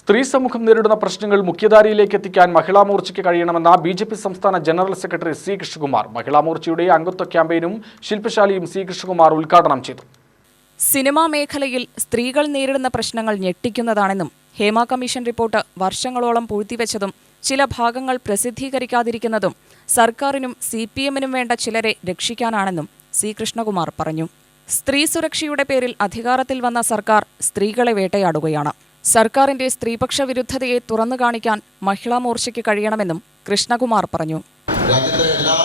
സ്ത്രീ സമൂഹം നേരിടുന്ന പ്രശ്നങ്ങൾ മുഖ്യധാരയിലേക്ക് എത്തിക്കാൻ മഹിളാ മോർച്ചയ്ക്ക് കഴിയണമെന്ന ബി ജെ പി സംസ്ഥാന general secretary C Krishnakumar. Mahila മോർച്ചയുടെ അംഗത്വ ക്യാമ്പയിനും ശില്പശാലയും സി കൃഷ്ണകുമാർ ഉദ്ഘാടനം ചെയ്തു. സിനിമാ മേഖലയിൽ സ്ത്രീകൾ നേരിടുന്ന പ്രശ്നങ്ങൾ ഞെട്ടിക്കുന്നതാണെന്നും ഹേമ കമ്മീഷൻ റിപ്പോർട്ട് വർഷങ്ങളോളം പൂഴ്ത്തിവെച്ചതും ചില ഭാഗങ്ങൾ പ്രസിദ്ധീകരിക്കാതിരിക്കുന്നതും സർക്കാരിനും സി പി എമ്മിനും വേണ്ട ചിലരെ രക്ഷിക്കാനാണെന്നും സി കൃഷ്ണകുമാർ പറഞ്ഞു. സ്ത്രീ സുരക്ഷയുടെ പേരിൽ അധികാരത്തിൽ വന്ന സർക്കാർ സ്ത്രീകളെ വേട്ടയാടുകയാണ്. സർക്കാരിന്റെ സ്ത്രീപക്ഷ വിരുദ്ധതയെ തുറന്നു കാണിക്കാൻ മഹിളാ മോർച്ചയ്ക്ക് കഴിയണമെന്നും കൃഷ്ണകുമാർ പറഞ്ഞു. രാജ്യത്തെ എല്ലാ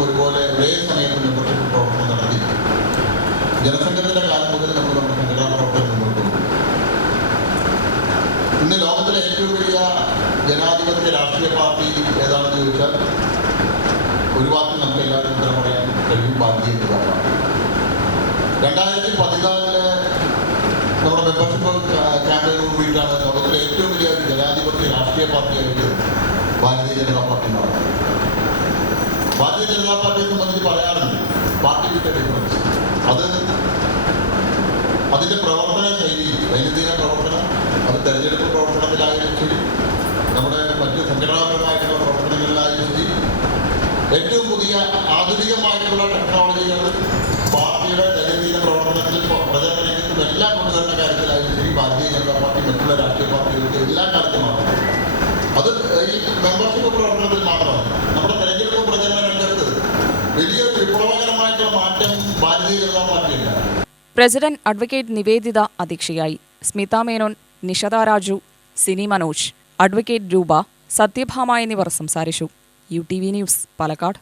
ഒരുപോലെ ഇന്ന് ഏറ്റവും വലിയ ജനാധിപത്യ രാഷ്ട്രീയ പാർട്ടി ഏതാണെന്ന് ചോദിച്ചാൽ ഒരു വാക്ക് നമുക്ക് പറയാൻ കഴിയും രണ്ടായിരത്തി പതിനാലിൽ നമ്മുടെ മെമ്പർഷിപ്പ് ക്യാമ്പയിൻ കൂടിയിട്ടാണ് ലോകത്തിലെ ഏറ്റവും വലിയ ജനാധിപത്യ രാഷ്ട്രീയ പാർട്ടിയായിട്ട് ഭാരതീയ ജനതാ പാർട്ടി മാറുന്നത്. ഭാരതീയ ജനതാ പാർട്ടിയെ സംബന്ധിച്ച് പറയാറുണ്ട് പാർട്ടി ഡിഫറൻസ്. അത് അതിന്റെ പ്രവർത്തന ശൈലി ദൈനംദിന പ്രവർത്തനം അത് തെരഞ്ഞെടുപ്പ് പ്രവർത്തനത്തിലായാലും ശരി നമ്മുടെ മറ്റ് സംഘടനാപരമായിട്ടുള്ള പ്രവർത്തനങ്ങളിലായാലും ശരി ഏറ്റവും പുതിയ ആധുനികമായിട്ടുള്ള ടെക്നോളജികൾ മെമ്പർഷിപ്പ് പ്രവർത്തനത്തിൽ മാത്രമാണ് നമ്മുടെ തെരഞ്ഞെടുപ്പ് പ്രചരണ രംഗത്ത് വലിയ വിപ്ലവകരമായിട്ടുള്ള മാറ്റം ഭാരതീയ ജനതാ പാർട്ടിയുണ്ടായി പ്രസിഡന്റ് അഡ്വക്കേറ്റ് നിവേദിത അധ്യക്ഷയായി. സ്മിത മേനോൻ നിഷത രാജു സിനി മനോജ്. അഡ്വക്കേറ്റ് രൂപ സത്യഭാമ എന്നിവർ സംസാരിച്ചു. U T V news Palakkad.